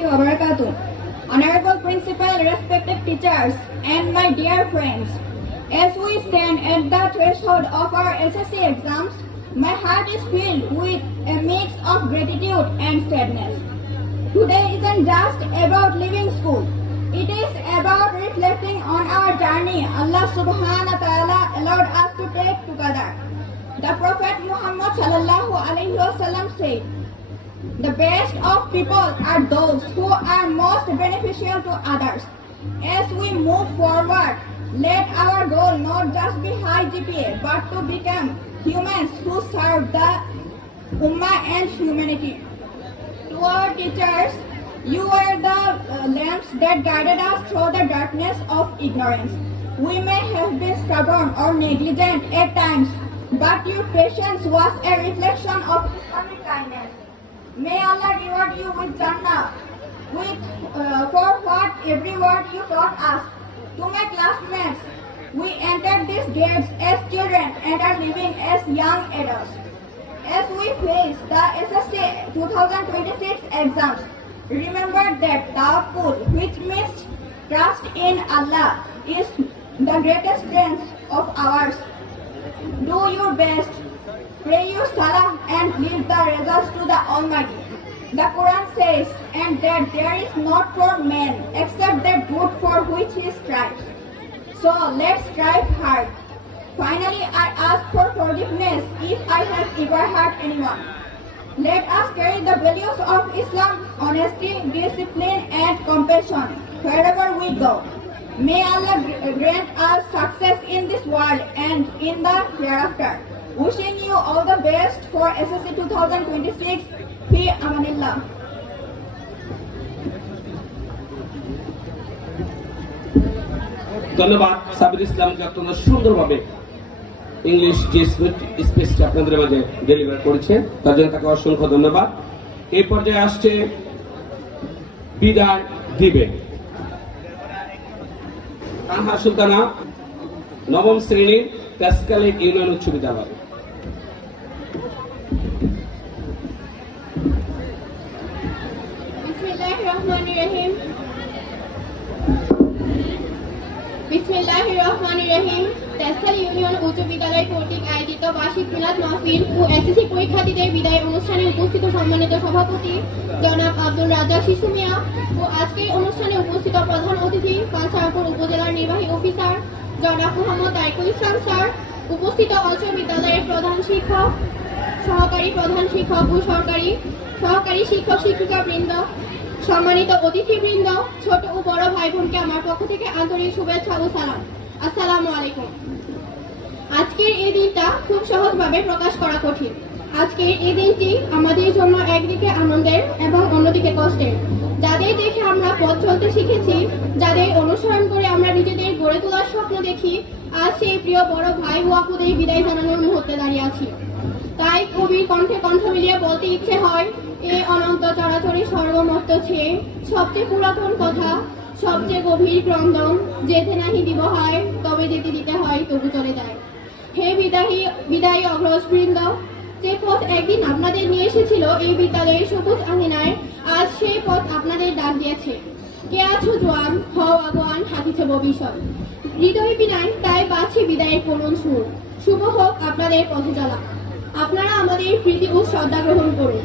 warahmatullahi wabarakatuh. Honorable Principal, respected teachers, and my dear friends, as we stand at the threshold of our SSC exams, my heart is filled with a mix of gratitude and sadness. Today isn't just about leaving school. It is about reflecting on our journey Allah subhanahu wa ta'ala allowed us to take together. The Prophet Muhammad sallallahu alaihi wasallam said, "The best of people are those who are most beneficial to others." As we move forward, let our goal not just be high GPA, but to become humans who serve the Ummah and humanity. To our teachers, you are the lamps that guided us through the darkness of ignorance. We may have been stubborn or negligent at times, but your patience was a reflection of Islamic kindness. May Allah reward you with Jannah for what every word you taught us. To my classmates, we entered these gates as children and are living as young adults. As we face the SSC 2026 exams, remember that tawakkul, which means trust in Allah, is the greatest strength of ours. Do your best, pray your salah, and leave the results to the Almighty. The Quran says, and that there is not for man except that good for which he strives. So let's strive hard. Finally, I ask for forgiveness if I have ever hurt anyone. Let us carry the values of Islam, honesty, discipline, and compassion wherever we go. May Allah grant us success in this world and in the hereafter. Wishing you all the best for SSC 2026. Fi Amanillah. ধন্যবাদ সাবির ইসলামকে অত্যন্ত সুন্দরভাবে English যে স্পেসটি আপনাদের মাঝে deliver করেছে তার জন্য তাকে অসংখ্য ধন্যবাদ। এই পর্যায়ে আসছে বিদায় দিবে তানহা সুলতানা, নবম শ্রেণীর প্যাসকালে ইউনিয়ন উচ্চ বিদ্যালয়। বিসমিল্লাহিররহমানিররহিম। তেজখালী ইউনিয়ন উচ্চ বিদ্যালয় কর্তৃক আয়োজিত বার্ষিক মিলাদ মাহফিল ও এসএসসি পরীক্ষার্থীদের বিদায় অনুষ্ঠানে উপস্থিত সম্মানিত সভাপতি জনাব আব্দুল রাজ্জাক শিশু মিয়া ও আজকের অনুষ্ঠানে উপস্থিত প্রধান অতিথি পাঁচশাহপুর উপজেলার নির্বাহী অফিসার জনাব মোহাম্মদ তারিকুল ইসলাম স্যার, উপস্থিত অঞ্চল বিদ্যালয়ের প্রধান শিক্ষক, সহকারী প্রধান শিক্ষক ও সহকারী শিক্ষক শিক্ষিকা বৃন্দ, সম্মানিত অতিথিবৃন্দ, ছোট ও বড় ভাই বোনকে আমার পক্ষ থেকে আন্তরিক শুভেচ্ছা ও সালাম। আসসালামু আলাইকুম। আজকের এই দিনটা খুব সহজভাবে প্রকাশ করা কঠিন। আজকের এই দিনটি আমাদের জন্য একদিকে আনন্দের এবং অন্যদিকে কষ্টের। যাদের দেখে আমরা পথ চলতে শিখেছি, যাদের অনুসরণ করে আমরা নিজেদের গড়ে তোলার স্বপ্ন দেখি, আজ সেই প্রিয় বড় ভাই ও আপুদের বিদায় জানানোর মুহূর্তে দাঁড়িয়ে আছি। তাই কবির কণ্ঠে কণ্ঠ মিলিয়ে বলতে ইচ্ছে হয়, এ অনন্ত চরাচরে সর্বমত্ত ছেয়ে সবচেয়ে পুরাতন কথা, সবচেয়ে গভীর ক্রন্দন, যেতে নাহি দিব হয় তবে যেতে দিতে হয় তবু চলে যায়। হে বিদায়ী অগ্রজবৃন্দ, যে পথ একদিন আপনাদের নিয়ে এসেছিল এই বিদ্যালয়ের সবুজ আঙিনায়, আজ সেই পথ আপনাদের ডাক দিয়েছে। কে আছো জোয়ান, হও আগুয়ান, হাতিছে ভবিষ্যৎ। হৃদয় বিনায় তাই বাছি বিদায়ের করুণ সুর। শুভ হোক আপনাদের পথ চলা। আপনারা আমাদের প্রীতি ও শ্রদ্ধা গ্রহণ করুন।